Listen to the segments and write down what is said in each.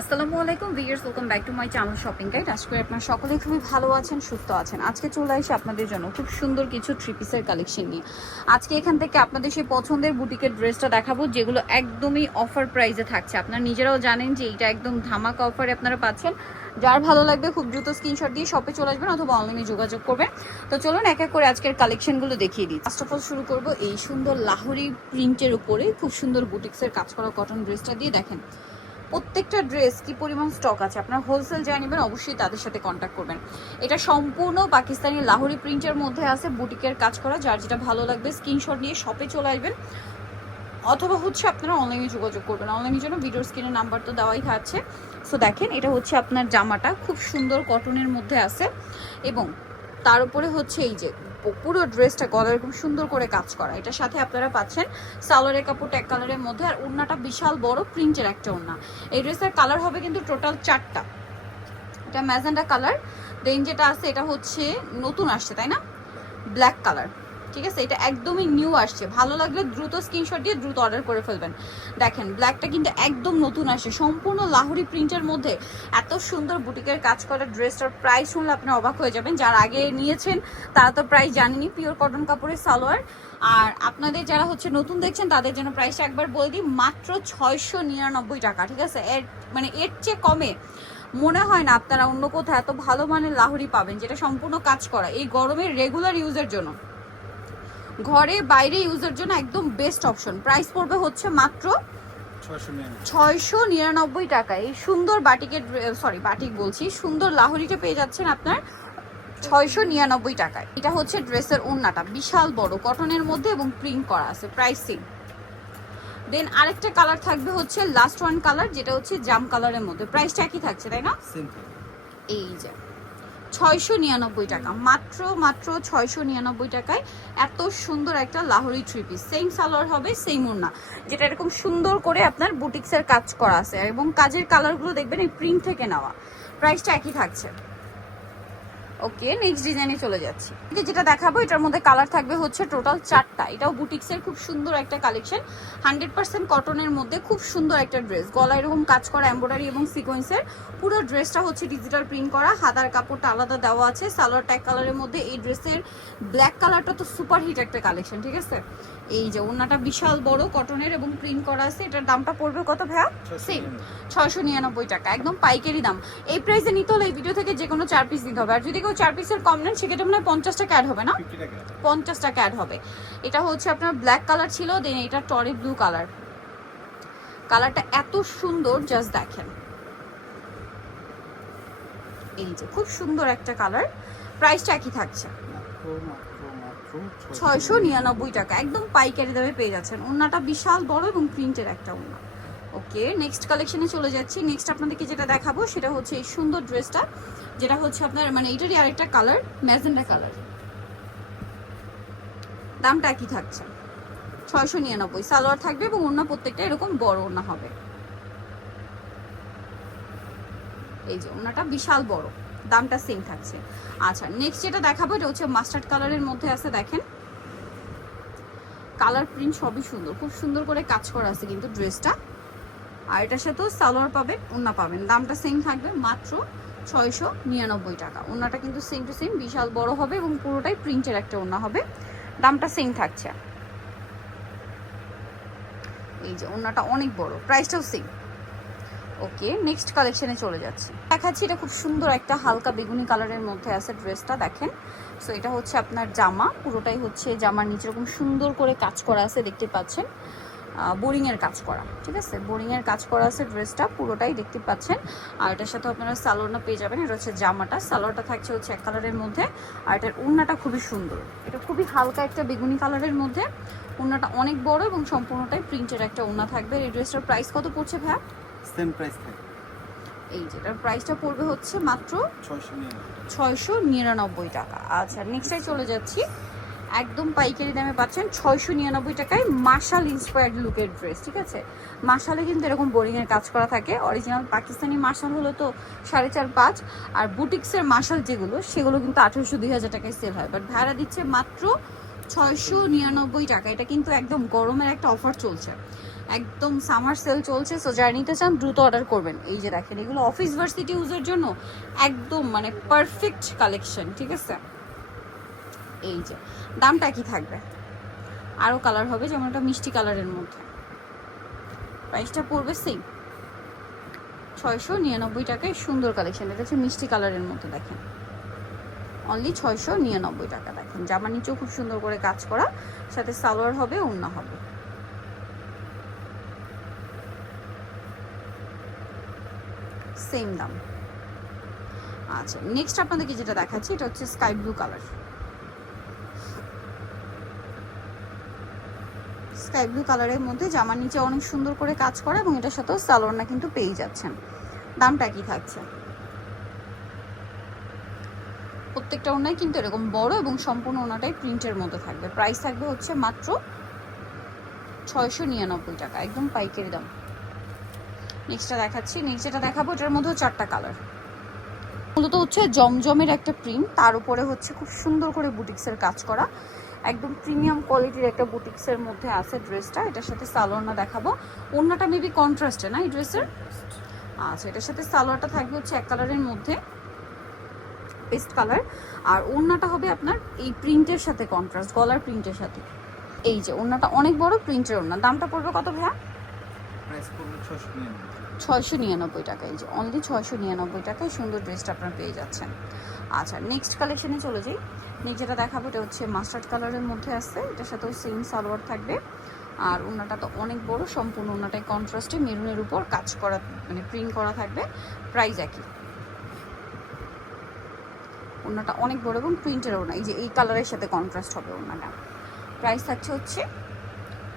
আসসালামু আলাইকুম viewers welcome back to my channel shopping guide আজকে আপনারা সকলেই খুবই ভালো আছেন, সুস্থ আছেন। আজকে চলে আসি আপনাদের জন্য খুব সুন্দর কিছু থ্রি পিসের কালেকশন নিয়ে। আজকে এখান থেকে আপনাদের সেই পছন্দের বুটিকের ড্রেসটা দেখাবো, যেগুলো একদমই অফার প্রাইসে থাকছে। আপনারা নিজেরাও জানেন যে এইটা একদম ধামাকা অফারে আপনারা পাচ্ছেন। যার ভালো লাগবে খুব দ্রুত স্ক্রিনশট দিয়ে শপে চলে আসবেন অথবা অনলাইনে যোগাযোগ করবেন। তো চলুন এক এক করে আজকের কালেকশনগুলো দেখিয়ে দিই। ফার্স্ট অফ অল শুরু করব এই সুন্দর লাহোরি প্রিন্টের উপরে খুব সুন্দর বুটিক্সের কাজ করা কটন ড্রেসটা দিয়ে। দেখেন প্রত্যেকটা ড্রেস কি পরিমাণ স্টক আছে? আপনার হোলসেল যারা নেবেন, অবশ্যই তাদের সাথে কন্ট্যাক্ট করবেন। এটা সম্পূর্ণ পাকিস্তানি লাহোরি প্রিন্টের মধ্যে আছে বুটিকের কাজ করা। যার যেটা ভালো লাগবে স্ক্রিনশট নিয়ে শপে চলে আসবেন। অথবা হচ্ছে আপনারা অনলাইনে যোগাযোগ করবেন। অনলাইনের জন্য ভিডিও স্ক্রিনের নাম্বার তো দেওয়াই থাকছে সো দেখেন, এটা হচ্ছে আপনার জামাটা। খুব সুন্দর কটনের মধ্যে আছে। এবং তার উপরে হচ্ছে এই যে পুরো ড্রেসটা গলার খুব সুন্দর করে কাজ করা। এটার সাথে আপনারা পাচ্ছেন সালোয়ারের কাপড় এক কালারের মধ্যে, আর ওড়নাটা বিশাল বড় প্রিন্টের একটা ওড়না। এই ড্রেসের কালার হবে কিন্তু টোটাল চারটা। এটা ম্যাজেন্ডা কালার দেন যেটা আছে এটা হচ্ছে নতুন আসছে, তাই না? ব্ল্যাক কালার ঠিক আছে? এটা একদমই নিউ আসছে। ভালো লাগলে দ্রুত স্ক্রিনশট দিয়ে দ্রুত অর্ডার করে ফেলবেন। দেখেন ব্ল্যাকটা কিন্তু একদম নতুন আসছে। সম্পূর্ণ লাহোরি প্রিন্টের মধ্যে এত সুন্দর বুটিকের কাজ করা ড্রেসটার প্রাইস শুনলে আপনি অবাক হয়ে যাবেন। যারা আগে নিয়েছেন, তারা তো প্রাইস জানেনি পিওর কটন কাপড়ের সালোয়ার। আর আপনাদের যারা হচ্ছে নতুন দেখছেন, তাদের জন্য প্রাইসটা একবার বলে দিই, মাত্র ছয়শো নিরানব্বই টাকা, ঠিক আছে? এর মানে এর চেয়ে কমে মনে হয় না আপনারা অন্য কোথাও এত ভালো মানের লাহোরি পাবেন, যেটা সম্পূর্ণ কাজ করা, এই গরমের রেগুলার ইউজের জন্য। ঘরে বাইরে ইউজের জন্য একদম বেস্ট অপশন প্রাইস পড়বে হচ্ছে মাত্র ছয়শো নিরানব্বই টাকা। এই সুন্দর বাটিকের সরি বাটিক বলছি সুন্দর লাহরিটা পেয়ে যাচ্ছেন আপনার ছয়শো নিরানব্বই টাকায়। এটা হচ্ছে ড্রেসের ওড়নাটা বিশাল বড় কটনের মধ্যে এবং প্রিন্ট করা আছে প্রাইসিং দেন আরেকটা কালার থাকবে হচ্ছে লাস্ট ওয়ান কালার যেটা হচ্ছে জাম কালারের মধ্যে। প্রাইসটা একই থাকছে তাই না? এই যে। ছয়শো নিরানব্বই টাকা। মাত্র মাত্র ছয়শো নিরানব্বই টাকায় এত সুন্দর একটা Lahori three piece. Same salwar হবে সেম মুন্না যেটা এরকম সুন্দর করে আপনার বুটিক্সের কাজ করা আছে। এবং কাজের কালারগুলো দেখবেন এই প্রিন্ট থেকে নেওয়া। প্রাইসটা একই থাকছে। ওকে নেক্সট ডিজাইনে চলে যাচ্ছি। যেটা দেখাবো, এটার মধ্যে কালার থাকবে হচ্ছে টোটাল চারটা। এটাও বুটিক্সের খুব সুন্দর একটা কালেকশন হান্ড্রেড পার্সেন্ট কটনের মধ্যে খুব সুন্দর একটা ড্রেস গলা এরকম কাজ করা এম্ব্রয়ডারি এবং সিকোয়েন্সের পুরো ড্রেসটা হচ্ছে ডিজিটাল প্রিন্ট করা। হাতার কাপড়টা আলাদা দেওয়া আছে। সালোয়ার ট্যাগ কালারের মধ্যে এই ড্রেসের ব্ল্যাক কালারটা তো সুপার হিট একটা কালেকশন ঠিক আছে? এই যে ওনাটা বিশাল বড় কটনের এবং প্রিন্ট করা আছে। এটার দামটা পড়বে কত ভাইয়া? সেম ছয়শো নিরানব্বই টাকা একদম পাইকারি দাম। এই প্রাইসে নিতে হলে এই ভিডিও থেকে যে কোনো চার পিস দিতে হবে। আর যদি কেউ চার পিসের কম নেন সেক্ষেত্রে মনে হয় পঞ্চাশ টাকা অ্যাড হবে না? পঞ্চাশ টাকা। অ্যাড হবে। এটা হচ্ছে আপনার ব্ল্যাক কালার ছিল দেন এটা টরি ব্লু কালার কালারটা এত সুন্দর জাস্ট দেখেন। এই যে খুব সুন্দর একটা কালার প্রাইসটা একই থাকছে। ছয়শো নিরানব্বই টাকা। একদম পাইকারি দামে পেয়ে যাচ্ছেন। ওড়নাটা বিশাল বড় এবং প্রিন্টের একটা ওড়না। ওকে নেক্সট কালেকশনে চলে যাচ্ছি। নেক্সট আপনাদেরকে যেটা দেখাবো, সেটা হচ্ছে এই সুন্দর ড্রেসটা যেটা হচ্ছে আপনার মানে এটারই আরেকটা কালার ম্যাজেন্ডা কালার দামটা একই থাকছে। ছয়শো নিরানব্বই। সালোয়ার থাকবে এবং ওড়না প্রত্যেকটা এরকম বড় ওড়না হবে। এই যে ওড়নাটা বিশাল বড়। দামটা সেম থাকছে। আচ্ছা নেক্সট যেটা দেখাবো, এটা হচ্ছে মাস্টার্ড কালারের মধ্যে আছে, দেখেন। কালার প্রিন্ট সবই সুন্দর, খুব সুন্দর করে কাজ করা আছে কিন্তু ড্রেসটা আর এটার সাথেও সালোয়ার পাবেন ওন্না পাবেন। দামটা সেম থাকবে মাত্র ছয়শো নিরানব্বই টাকা। ওন্নাটা কিন্তু সেম টু সেম বিশাল বড় হবে এবং পুরোটাই প্রিন্টের একটা ওন্না হবে। দামটা সেম থাকছে। এই যে ওন্নাটা অনেক বড় প্রাইসটাও সেম ওকে নেক্সট কালেকশনে চলে যাচ্ছি। দেখাচ্ছি এটা খুব সুন্দর একটা হালকা বেগুনি কালারের মধ্যে আছে ড্রেসটা, দেখেন। সো এটা হচ্ছে আপনার জামা, পুরোটাই হচ্ছে জামার নিচে এরকম সুন্দর করে কাজ করা আছে, দেখতে পাচ্ছেন। বোরিং এর কাজ করা, ঠিক আছে? বোরিং এর কাজ করা আছে ড্রেসটা, পুরোটাই দেখতে পাচ্ছেন। আর এটার সাথে আপনারা সালোয়ারটা পেয়ে যাবেন, এটা হচ্ছে জামাটা। সালোয়ারটা থাকছে হচ্ছে এক কালারের মধ্যে, আর এটার উন্নাটা খুবই সুন্দর। এটা খুবই হালকা একটা বেগুনি কালারের মধ্যে। উন্নাটা অনেক বড় এবং সম্পূর্ণটাই প্রিন্টের একটা উন্না থাকবে। এই ড্রেসটার প্রাইস কত পড়ছে ভাইয়া? সেম প্রাইস থাকে। এই যেটার প্রাইসটা পড়বে হচ্ছে মাত্র ছয়শো নিরানব্বই টাকা। আচ্ছা নেক্সটে চলে যাচ্ছি। একদম পাইকারি দামে পাচ্ছেন ছয়শো নিরানব্বই টাকায় মার্শাল ইন্সপায়ার্ড লুকের ড্রেস ঠিক আছে? মার্শালে কিন্তু এরকম বোরিংয়ের কাজ করা থাকে। অরিজিনাল পাকিস্তানি মার্শাল হলো তো সাড়ে চার পাঁচ আর বুটিক্সের মার্শাল যেগুলো সেগুলো কিন্তু আঠেরোশো দুই হাজার টাকায় সেল হয়। বাট ভাড়া দিচ্ছে মাত্র ছয়শো নিরানব্বই টাকা। এটা কিন্তু একদম গরমের একটা অফার চলছে। একদম সামার সেল চলছে সো যারা নিতে চান দ্রুত অর্ডার করবেন। এই যে দেখেন, এগুলো অফিস ভার্সিটি ইউজের জন্য একদম মানে পারফেক্ট কালেকশন ঠিক আছে? এই যে, দামটা কি থাকবে? আরও কালার হবে, যেমন একটা মিষ্টি কালারের মধ্যে। প্রাইসটা পড়বে সেম ছয়শো নিরানব্বই টাকায় সুন্দর কালেকশন এটা হচ্ছে মিষ্টি কালারের মধ্যে, দেখেন। অনলি ছয়শো নিরানব্বই টাকা, দেখেন। জামা নিচেও খুব সুন্দর করে কাজ করা, সাথে সালোয়ার হবে, ওড়না হবে। সেম দাম। আচ্ছা নেক্সট আপনাদেরকে যেটা দেখাচ্ছি, এটা হচ্ছে sky blue colour sky blue কালারের মধ্যে জামার নিচে অনেক সুন্দর করে কাজ করা এবং এটার সাথেও সালোয়ারনা কিন্তু পেয়ে যাচ্ছেন। দামটা কি থাকছে? প্রত্যেকটা ওনায় কিন্তু এরকম বড় এবং সম্পূর্ণ ওনাটাই প্রিন্টের মধ্যে থাকবে। প্রাইস থাকবে হচ্ছে মাত্র ছয়শো নিরানব্বই টাকা, একদম পাইকারি দাম। নেক্সটটা দেখাচ্ছি। নেক্সট যেটা দেখাবো, এটার মধ্যেও চারটা কালার মূলত হচ্ছে জমজমের একটা প্রিন্ট তার উপরে হচ্ছে খুব সুন্দর করে বুটিক্সের কাজ করা। একদম প্রিমিয়াম কোয়ালিটির একটা বুটিক্সের মধ্যে আছে ড্রেসটা এটার সাথে সালোয়ারনা দেখাবো। ওড়নাটা মেবি কন্ট্রাস্টে না, এই ড্রেসের আচ্ছা এটার সাথে সালোয়ারটা থাকবে হচ্ছে এক কালারের মধ্যে পেস্ট কালার আর ওড়নাটা হবে আপনার এই প্রিন্টের সাথে কন্ট্রাস্ট গলার প্রিন্টের সাথে। এই যে ওড়নাটা অনেক বড় প্রিন্টের ওড়না দামটা পড়বে কত ভাইয়া? ছয়শো নিরানব্বই টাকা। এই যে অনলি ছয়শো নিরানব্বই টাকায় সুন্দর ড্রেসটা আপনারা পেয়ে যাচ্ছেন। আচ্ছা নেক্সট কালেকশনে চলে যাই। যেটা দেখাবো এটা হচ্ছে মাস্টার্ড কালারের মধ্যে আছে, এটার সাথেও সেম সালোয়ার থাকবে। আর ওনাটা তো অনেক বড়, সম্পূর্ণ ওনাটাই কন্ট্রাস্টে মেরুনের উপর কাজ করা মানে প্রিন্ট করা থাকবে প্রাইস একই। ওনাটা অনেক বড় এবং প্রিন্টের ওনা এই যে এই কালারের সাথে কন্ট্রাস্ট হবে ওনাটা প্রাইস থাকছে হচ্ছে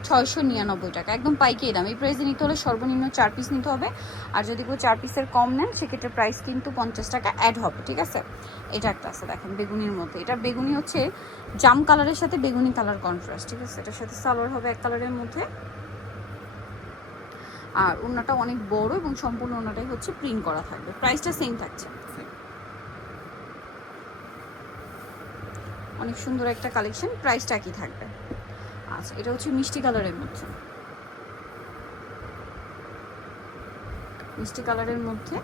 ছয়শো নিরানব্বই টাকা। একদম পাইকেই দাম। এই প্রাইসে নিতে হলে সর্বনিম্ন চার পিস নিতে হবে। আর যদি কেউ চার পিসের কম নেন সেক্ষেত্রে প্রাইস কিন্তু পঞ্চাশ টাকা অ্যাড হবে ঠিক আছে? এটা একটা আছে দেখেন বেগুনির মধ্যে। এটা বেগুনি হচ্ছে জাম কালারের সাথে বেগুনি কালার কন্ট্রাস্ট ঠিক আছে? এটার সাথে সালোয়ার হবে এক কালারের মধ্যে। আর ওনাটা অনেক বড় এবং সম্পূর্ণ ওনাটাই হচ্ছে প্রিন্ট করা থাকবে। প্রাইসটা সেম থাকছে। অনেক সুন্দর একটা কালেকশন প্রাইসটা কি থাকবে। আচ্ছা এটা হচ্ছে মিষ্টি কালারের মধ্যে। মিষ্টি কালারের মধ্যে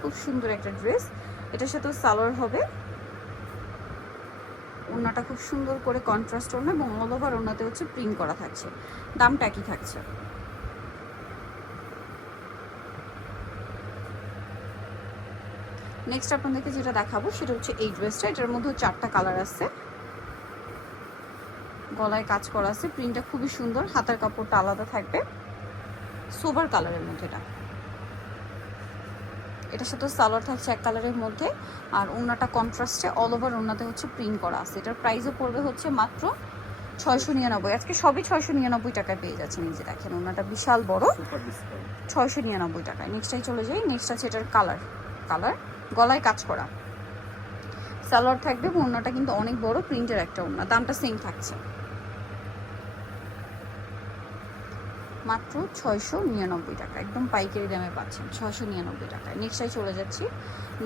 খুব সুন্দর একটা ড্রেস। এটার সাথেও সালোয়ার হবে। ওড়নাটা খুব সুন্দর করে কন্ট্রাস্ট ওড়না এবং অল ওভার ওড়নাতে হচ্ছে প্রিন্ট করা থাকছে। দামটা কি থাকছে। নেক্সট আপনাদেরকে যেটা দেখাবো সেটা হচ্ছে এই ড্রেসটা। এটার মধ্যেও চারটা কালার আছে। গলায় কাজ করা আছে। প্রিন্টটা খুবই সুন্দর হাতার কাপড়টা আলাদা থাকবে। সোবার কালারের মধ্যে এটা। এটার সাথে সালোয়ার থাকছে এক কালারের মধ্যে। আর ওনাটা কন্ট্রাস্টে অল ওভার ওড়নাতে হচ্ছে প্রিন্ট করা আছে। এটার প্রাইসও পড়বে হচ্ছে মাত্র ছয়শো নিরানব্বই। আজকে সবই ছয়শো নিরানব্বই টাকায় পেয়ে যাচ্ছে নিজে দেখেন ওড়নাটা বিশাল বড়। ছয়শো নিরানব্বই টাকায়। নেক্সটটাই চলে যাই। নেক্সট আছে এটার কালার কালার গলায় কাজ করা। সালোয়ার থাকবে এবং ওড়নাটা কিন্তু অনেক বড় প্রিন্টের একটা ওনা দামটা সেম থাকছে। মাত্র ছয়শো নিরানব্বই টাকা। একদম পাইকারি দামে পাচ্ছেন, ছয়শো নিরানব্বই টাকায়। নেক্সটাই চলে যাচ্ছি।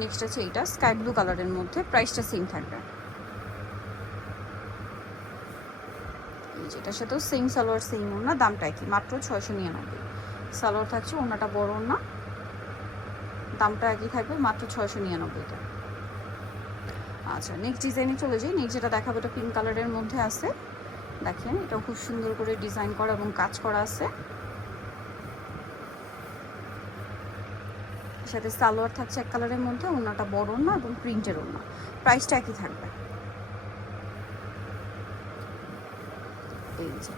নেক্সট আছে এইটা স্কাই ব্লু কালারের মধ্যে। প্রাইসটা সেম থাকবে। এই যেটার সাথেও সেম সালোয়ার সেম ওড়না। দামটা কি মাত্র ছয়শো নিরানব্বই। সালোয়ার থাকছে, ওড়নাটা বড় ওড়না। দামটা একই থাকবে, মাত্র ছয়শো নিরানব্বই টাকা। আচ্ছা নেক্সট ডিজাইনে চলে যাই। নেক্সট যেটা দেখাবো এটা পিঙ্ক কালারের মধ্যে আছে। দেখেন এটাও খুব সুন্দর করে ডিজাইন করা এবং কাজ করা আছে। সাথে সালোয়ার থাকছে এক কালারের মধ্যে ওনাটা বড় না এবং প্রিন্টের ওনা প্রাইসটা একই থাকবে। এই যে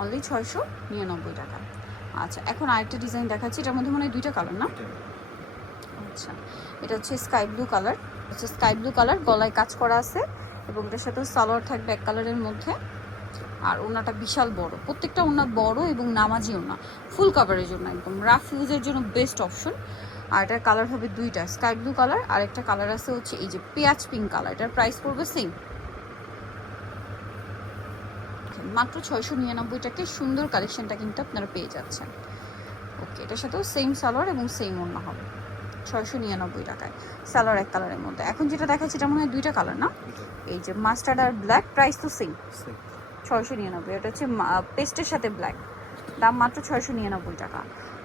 অনলি ছয়শো নিরানব্বই টাকা। আচ্ছা এখন আরেকটা ডিজাইন দেখাচ্ছি এটার মধ্যে মনে হয় দুইটা কালার না? আচ্ছা এটা হচ্ছে স্কাই ব্লু কালার। হচ্ছে স্কাই ব্লু কালার গলায় কাজ করা আছে এবং এটার সাথে সালোয়ার থাকবে এক কালারের মধ্যে। আর ওনাটা বিশাল বড়। প্রত্যেকটা ওনা বড় এবং নামাজি ওনা ফুল কাভারের জন্য একদম। রাফ ইউজের জন্য বেস্ট অপশন আর এটার কালার হবে দুইটা। স্কাই ব্লু কালার আর একটা কালার আছে হচ্ছে এই যে পেঁয়াজ পিঙ্ক কালার এটার প্রাইস পড়বে সেম মাত্র ছয়শো নিরানব্বই টাকায় সুন্দর কালেকশনটা কিন্তু আপনারা পেয়ে যাচ্ছেন। ওকে এটার সাথেও সেম সালোয়ার এবং সেম ওড়না হবে। ছয়শো নিরানব্বই টাকায়। সালোয়ার এক কালারের মধ্যে। এখন যেটা দেখাচ্ছি এটা মনে হয় দুইটা কালার না? এই যে মাস্টার্ড আর ব্ল্যাক প্রাইস তো সেম ছয়শো নিরানব্বই। এটা হচ্ছে পেস্টের সাথে ব্ল্যাক দাম মাত্র ছয়শো নিরানব্বই টাকা।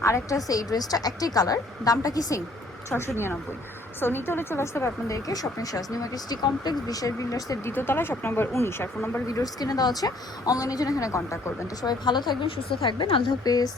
আরেকটা আছে এই ড্রেসটা একটাই কালার দামটা কি সেম ছয়শো নিরানব্বই। সো নিতে হলে চলে আসতে হবে আপনাদেরকে স্বপ্নের সাজ নিউ মার্কেট সিটি কমপ্লেক্স বিশ্বের বিল্ডার্সের দ্বিতীয়তলায় শপ নম্বর উনিশ। আর ফোন নম্বর ভিডিওর স্ক্রিনে দেওয়া আছে। অনলাইনের জন্য এখানে কন্ট্যাক্ট করবেন। তো সবাই ভালো থাকবেন, সুস্থ থাকবেন। আল্লাহ হাফেজ।